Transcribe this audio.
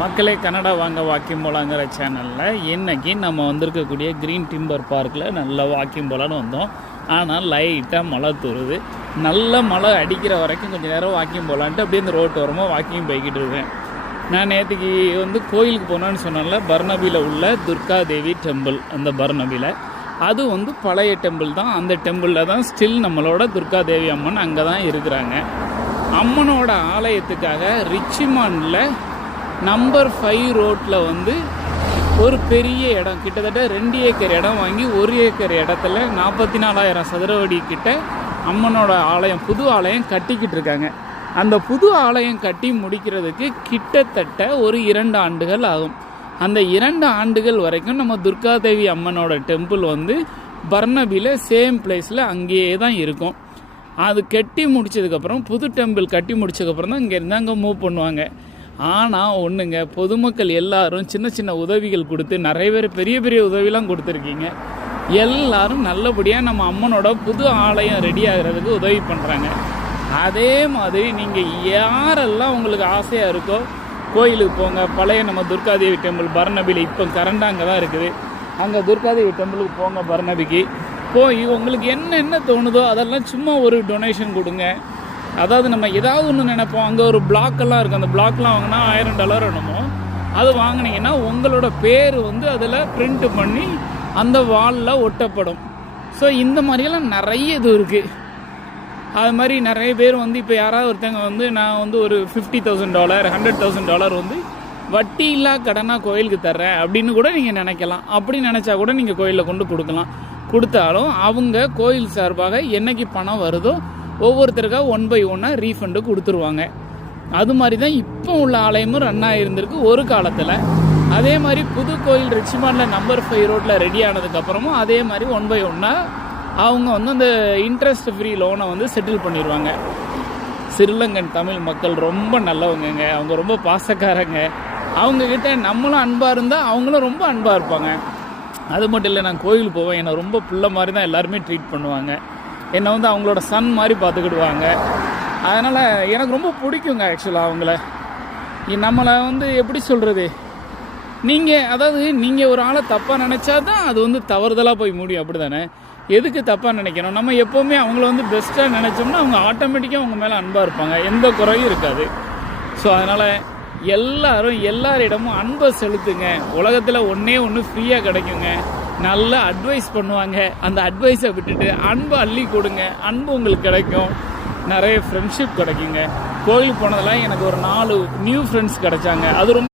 மக்களே, கனடா வாங்க வாக்கிங் போகலாங்கிற சேனலில் இன்றைக்கி நம்ம வந்திருக்கக்கூடிய க்ரீன் டிம்பர் பார்க்கில் நல்லா வாக்கிங் போகலான்னு வந்தோம். ஆனால் லைட்டாக மழை தூருது. நல்ல மழை அடிக்கிற வரைக்கும் கொஞ்சம் நேரம் வாக்கிங் போகலான்ட்டு அப்படியே இந்த ரோட்டு ஓரமாக வாக்கிங் போய்கிட்டு இருக்கேன். நான் நேற்றுக்கு கோயிலுக்கு போனேன்னு சொன்னால பர்னபியில் உள்ள துர்கா தேவி டெம்பிள், அந்த பர்னபியில் அது பழைய டெம்பிள் தான். அந்த டெம்பிளில் தான் ஸ்டில் நம்மளோட துர்கா தேவி அம்மன் அங்கே தான் இருக்கிறாங்க. அம்மனோட ஆலயத்துக்காக ரிச்சிமாண்டில் நம்பர் 5 ரோட்டில் ஒரு பெரிய இடம், கிட்டத்தட்ட 2 ஏக்கர் இடம் வாங்கி 1 ஏக்கர் இடத்துல 44,000 சதுரவடி கிட்ட அம்மனோட ஆலயம், புது ஆலயம் கட்டிக்கிட்டு இருக்காங்க. அந்த புது ஆலயம் கட்டி முடிக்கிறதுக்கு கிட்டத்தட்ட ஒரு 2 ஆண்டுகள் ஆகும். அந்த 2 ஆண்டுகள் வரைக்கும் நம்ம துர்காதேவி அம்மனோட டெம்பிள் பர்னபியில் சேம் பிளேஸில் அங்கேயே தான் இருக்கும். அது கட்டி முடித்ததுக்கப்புறம், புது டெம்பிள் கட்டி முடிச்சதுக்கப்புறம் தான் இங்கேருந்து அங்கே மூவ் பண்ணுவாங்க. ஆனால் ஒன்றுங்க, பொதுமக்கள் எல்லாரும் சின்ன சின்ன உதவிகள் கொடுத்து, நிறைய பேர் பெரிய பெரிய உதவிலாம் கொடுத்துருக்கீங்க. எல்லாரும் நல்லபடியாக நம்ம அம்மனோட புது ஆலயம் ரெடி ஆகிறதுக்கு உதவி பண்ணுறாங்க. அதே மாதிரி நீங்கள் யாரெல்லாம் உங்களுக்கு ஆசையாக இருக்கோ கோயிலுக்கு போங்க. பழைய நம்ம துர்காதேவி டெம்பிள் பர்னபியில் இப்போ கரண்டாக அங்கே தான் இருக்குது. அங்கே துர்காதேவி டெம்பிளுக்கு போங்க. பர்னபிக்கு போய் உங்களுக்கு என்ன தோணுதோ அதெல்லாம் சும்மா ஒரு டொனேஷன் கொடுங்க. அதாவது நம்ம ஏதாவது ஒன்று நினைப்போம், அங்கே ஒரு பிளாக்கெல்லாம் இருக்குது, அந்த பிளாக்லாம் வாங்கினா $1000 என்னமோ, அது வாங்கினீங்கன்னா உங்களோட பேர் அதில் பிரிண்ட் பண்ணி அந்த வாலில் ஒட்டப்படும். ஸோ இந்த மாதிரியெல்லாம் நிறைய இது இருக்குது. அது மாதிரி நிறைய பேர் இப்போ யாராவது ஒருத்தங்க நான் ஒரு $50,000 $100,000 வட்டி இல்லா கடனாக கோயிலுக்கு தர்றேன் அப்படின்னு கூட நீங்கள் நினைக்கலாம். அப்படி நினச்சா கூட நீங்கள் கோயிலில் கொண்டு கொடுக்கலாம். கொடுத்தாலும் அவங்க கோயில் சார்பாக என்னைக்கு பணம் வருதோ ஒவ்வொருத்தருக்காக 1 by 1 ரீஃபண்டு கொடுத்துருவாங்க. அது மாதிரி தான் இப்போ உள்ள ஆலயமும் ரன் ஆகிருந்திருக்கு ஒரு காலத்தில். அதே மாதிரி புது கோயில் ரிச்சிமாண்டில் நம்பர் 5 ரோட்டில் ரெடி ஆனதுக்கப்புறமும் அதே மாதிரி 1 by 1 அவங்க அந்த இன்ட்ரெஸ்ட் ஃப்ரீ லோனை செட்டில் பண்ணிடுவாங்க. ஸ்ரீலங்கன் தமிழ் மக்கள் ரொம்ப நல்லவங்க, அவங்க ரொம்ப பாசக்காரங்க. அவங்கக்கிட்ட நம்மளும் அன்பாக இருந்தால் அவங்களும் ரொம்ப அன்பாக இருப்பாங்க. அது மட்டும் இல்லை, நான் கோயிலுக்கு போவேன், என்னை ரொம்ப பிள்ளை மாதிரி தான் எல்லாருமே ட்ரீட் பண்ணுவாங்க. என்னை அவங்களோட சன் மாதிரி பார்த்துக்கிடுவாங்க. அதனால் எனக்கு ரொம்ப பிடிக்குங்க ஆக்சுவலாக அவங்கள. நம்மளை எப்படி சொல்கிறது, நீங்கள் ஒரு ஆளை தப்பாக நினச்சா தான் அது தவறுதலாக போய் முடியும், அப்படி தானே? எதுக்கு தப்பாக நினைக்கணும்? நம்ம எப்போவுமே அவங்கள பெஸ்ட்டாக நினச்சோம்னா அவங்க ஆட்டோமேட்டிக்காக அவங்க மேலே அன்பாக இருப்பாங்க, எந்த குறையும் இருக்காது. ஸோ அதனால் எல்லாரும் எல்லாரிடமும் அன்பை செலுத்துங்க. உலகத்தில் ஒன்று ஃப்ரீயாக கிடைக்குங்க. நல்லா அட்வைஸ் பண்ணுவாங்க. அந்த அட்வைஸை விட்டுட்டு அன்பை அள்ளி கொடுங்க. அன்பு உங்களுக்கு கிடைக்கும். நிறைய ஃப்ரெண்ட்ஷிப் கிடைக்குங்க. கோயிலுக்கு போனதெல்லாம் எனக்கு ஒரு 4 நியூ ஃப்ரெண்ட்ஸ் கிடைச்சாங்க. அது ரொம்ப